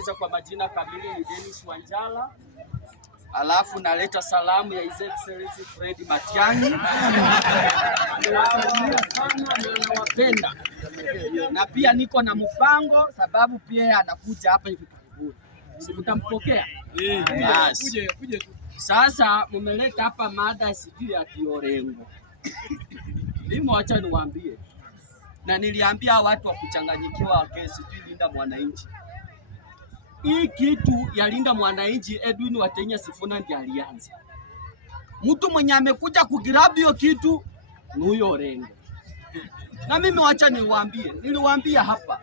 Kwanza kwa majina kamili ni Dennis Wanjala. Alafu naleta salamu ya His Excellency Fred Matiang'i. Nawasalimia sana na nawapenda. Na pia niko na mpango sababu pia anakuja hapa hivi karibuni. Si mtampokea? Kuja. Sasa mumeleta hapa mada sijui ya Orengo. Mimi wacha niwaambie. Na niliambia watu wa kuchanganyikiwa wa kesi Linda Mwananchi. Hii kitu ya Linda Mwananchi Edwin Watenya Sifuna ndiye alianza. Mtu mwenye amekuja kugrab hiyo kitu ni huyo Orengo. Na mimi wacha niwaambie, niliwaambia hapa.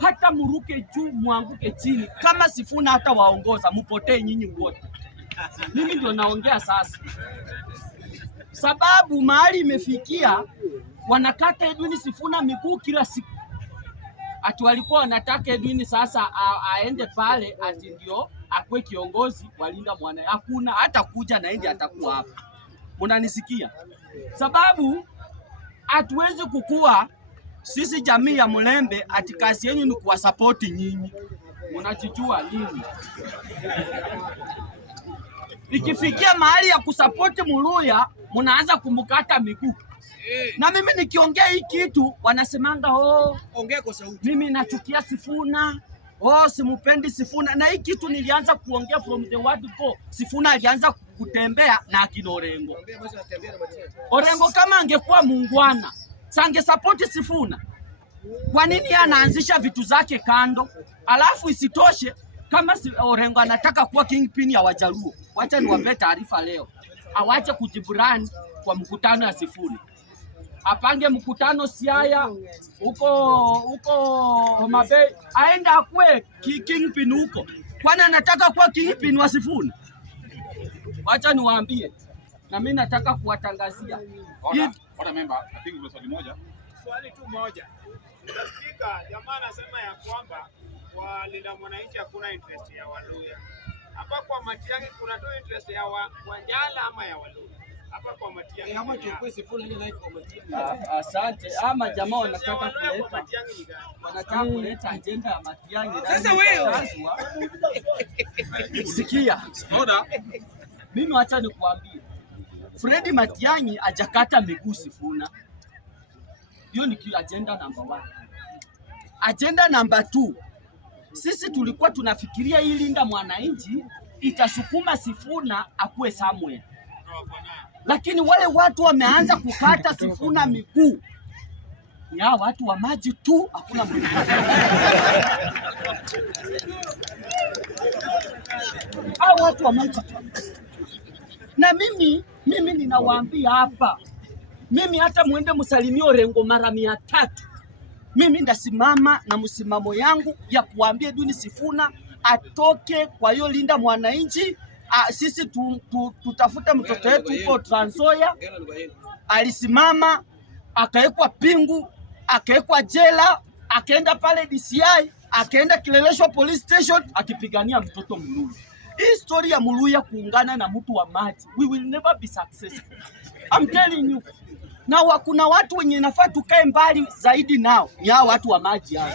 Hata muruke juu muanguke chini kama Sifuna hata waongoza mupotee nyinyi wote. Mimi ndio naongea sasa. Sababu mahali imefikia wanakata Edwin Sifuna miguu kila siku. Ati walikuwa wanataka Edwin sasa aende pale ati ndio akwe kiongozi wa Linda Mwananchi. Hakuna hata kuja na yeye atakuwa hapa. Unanisikia? Sababu hatuwezi kukua sisi jamii ya Mulembe ati kazi yenu ni kuwasupport nyinyi. Unachijua nini? Ikifikia mahali ya kusupport Muluya, mnaanza kumkata miguu. Na mimi nikiongea hii kitu wanasemanga ongea kwa sauti. Mimi nachukia Sifuna. Simupendi Sifuna. Na hii kitu nilianza kuongea from the word go. Sifuna alianza kutembea na akina Orengo. Orengo kama angekuwa muungwana, sange support Sifuna. Kwa nini anaanzisha vitu zake kando? Alafu isitoshe kama Orengo anataka kuwa kingpin ya Wajaluo. Wacha niwape taarifa leo. Awache kujibrand kwa mkutano ya Sifuna. Apange mkutano Siaya huko Homa Bay, aenda akwe kingpin huko. Kwani anataka kuwa kingpin wa Sifuna? Wacha niwaambie. Na mimi nataka kuwatangazia. Bwana member, I think kuna swali moja. Swali tu moja. Spika, jamaa anasema ya kwamba wa Linda Mwananchi hakuna interest ya Waluya. Hapa kwa Matiang'i kuna tu interest ya Wanjala ama ya Waluya? Hapa kwa Matiang'i. Ama chukue Sifuna ile kwa Matiang'i. Asante. Ama jamaa wanataka kuleta agenda ya Matiang'i. Sasa wewe sikia. Mimi wacha nikuambie. Fred Matiang'i hajakata miguu Sifuna. Hiyo ni agenda number 1. Agenda number 2. Sisi tulikuwa tunafikiria hii Linda Mwananchi itasukuma Sifuna akuwe somewhere. Lakini wale watu wameanza kukata Sifuna miguu. Ya watu wa maji tu, hakuna mwingine. Hao watu wa maji tu. Na mimi ninawaambia hapa. Mimi hata muende msalimie Orengo mara 300. Mimi ndasimama na msimamo yangu ya kuambia Edwin Sifuna atoke kwa hiyo Linda Mwananchi. Sisi tutafute mtoto wetu huko Trans Nzoia. Alisimama, akawekwa pingu, akawekwa jela, akaenda pale DCI, akaenda Kileleshwa Police Station akipigania mtoto Muluya. Hii story ya Muluya kuungana na mtu wa maji, we will never be successful. I'm telling you. Na kuna watu wenye nafaa tukae mbali zaidi nao. Ni hao watu wa maji hao.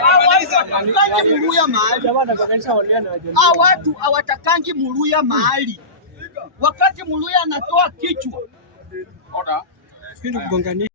Hawatakangi Muluya mahali. Hao watu hawatakangi Muluya mahali. Wakati Muluya anatoa kichwa.